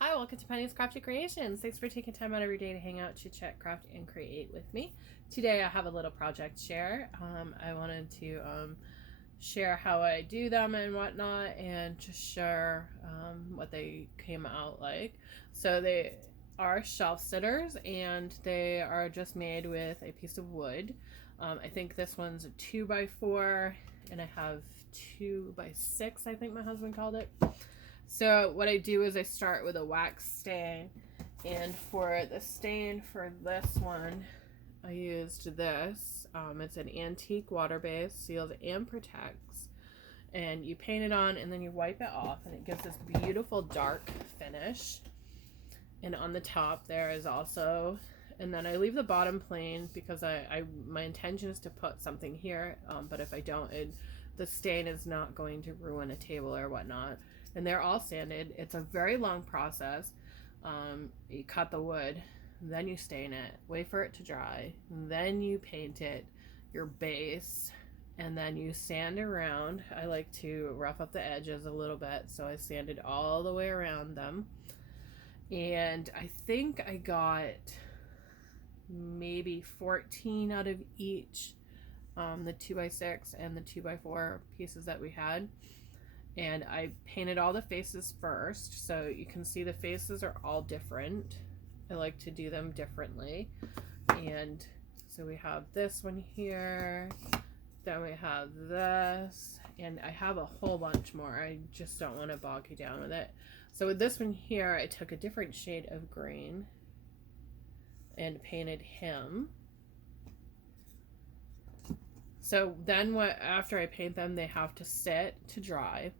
Hi, welcome to Penny's Crafty Creations. Thanks for taking time out of your day to hang out, chit chat, craft, and create with me. Today I have a little project share. I wanted to share how I do them and whatnot, and just share what they came out like. So they are shelf sitters, and they are just made with a piece of wood. I think this one's a 2x4, and I have 2x6, I think my husband called it. So what I do is I start with a wax stain, and for the stain for this one, I used this. It's an antique water base, seals and protects. And you paint it on and then you wipe it off, and it gives this beautiful dark finish. And on the top there is also, and then I leave the bottom plain because my intention is to put something here, but if I don't, the stain is not going to ruin a table or whatnot. And they're all sanded. It's a very long process. You cut the wood, then you stain it, wait for it to dry, then you paint it, your base, and then you sand around. I like to rough up the edges a little bit, so I sanded all the way around them. And I think I got maybe 14 out of each, the 2x6 and the 2x4 pieces that we had. And I painted all the faces first, so you can see the faces are all different. I like to do them differently. And so we have this one here, then we have this, and I have a whole bunch more. I just don't want to bog you down with it. So with this one here, I took a different shade of green and painted him. So then after I paint them, they have to sit to dry.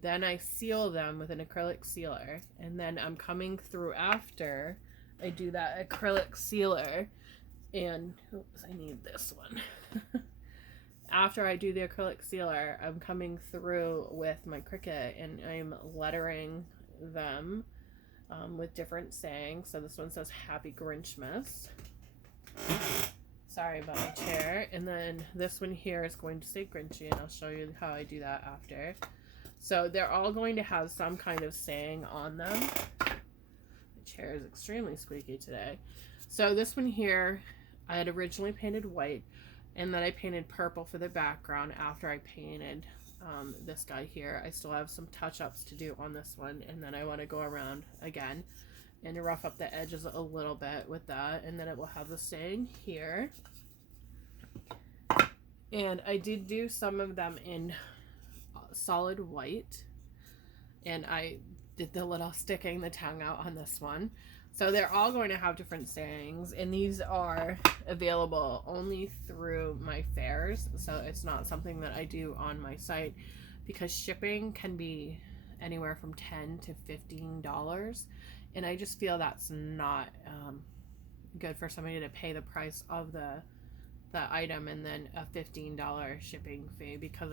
Then I seal them with an acrylic sealer, and then I'm coming through after I do that acrylic sealer, and oops, I need this one. After I do the acrylic sealer, I'm coming through with my Cricut and I'm lettering them with different sayings. So this one says Happy Grinchmas. Sorry about my chair. And then this one here is going to say Grinchy, and I'll show you how I do that after. So they're all going to have some kind of saying on them. My chair is extremely squeaky today. So this one here, I had originally painted white, and then I painted purple for the background after I painted this guy here. I still have some touch-ups to do on this one, and then I want to go around again and rough up the edges a little bit with that, and then it will have the saying here. And I did do some of them in solid white, and I did the little sticking the tongue out on this one. So they're all going to have different sayings, and these are available only through my fairs, so it's not something that I do on my site because shipping can be anywhere from $10 to $15, and I just feel that's not good for somebody to pay the price of the item and then a $15 shipping fee because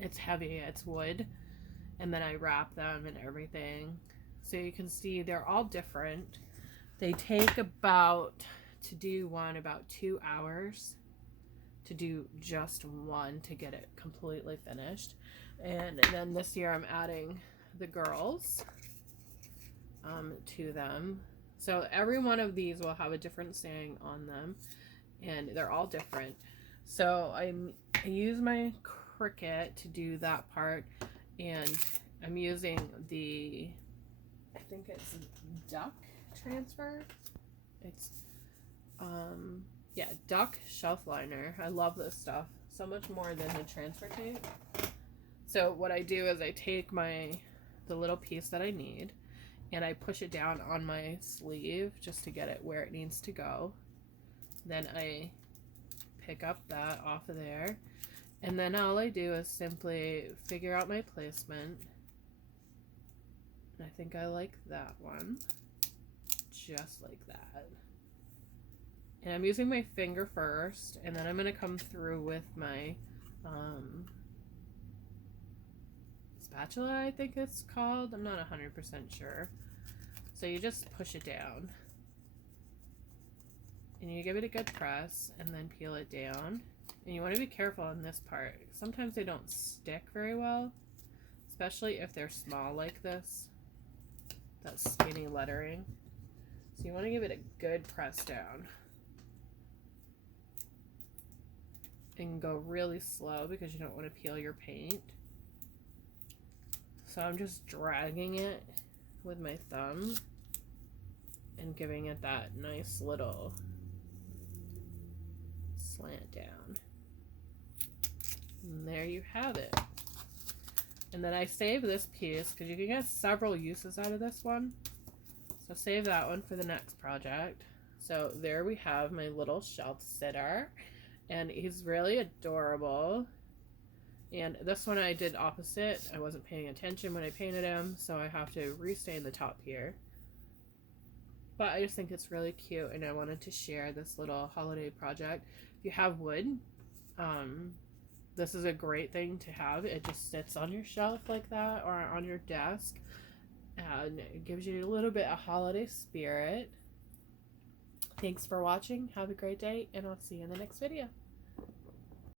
it's heavy, it's wood, and then I wrap them and everything. So you can see they're all different. They take about 2 hours to do just one to get it completely finished. And then this year I'm adding the girls to them. So every one of these will have a different saying on them, and they're all different. So I use my Cricut to do that part, and I'm using I think it's Duck Transfer. It's yeah, Duck Shelf Liner. I love this stuff so much more than the transfer tape. So what I do is I take the little piece that I need, and I push it down on my sleeve just to get it where it needs to go. Then I pick up that off of there, and then all I do is simply figure out my placement. And I think I like that one, just like that. And I'm using my finger first, and then I'm going to come through with my spatula, I think it's called. I'm not 100% sure. So you just push it down, and you give it a good press, and then peel it down. And you want to be careful on this part. Sometimes they don't stick very well, especially if they're small like this. that skinny lettering. So you want to give it a good press down. And go really slow because you don't want to peel your paint. So I'm just dragging it with my thumb and giving it that nice little slant down. And there you have it. And then I save this piece because you can get several uses out of this one. So save that one for the next project. So there we have my little shelf sitter. And he's really adorable. And this one I did opposite. I wasn't paying attention when I painted him, so I have to restain the top here. But I just think it's really cute, and I wanted to share this little holiday project. If you have wood, this is a great thing to have. It just sits on your shelf like that or on your desk, and it gives you a little bit of holiday spirit. Thanks for watching. Have a great day, and I'll see you in the next video.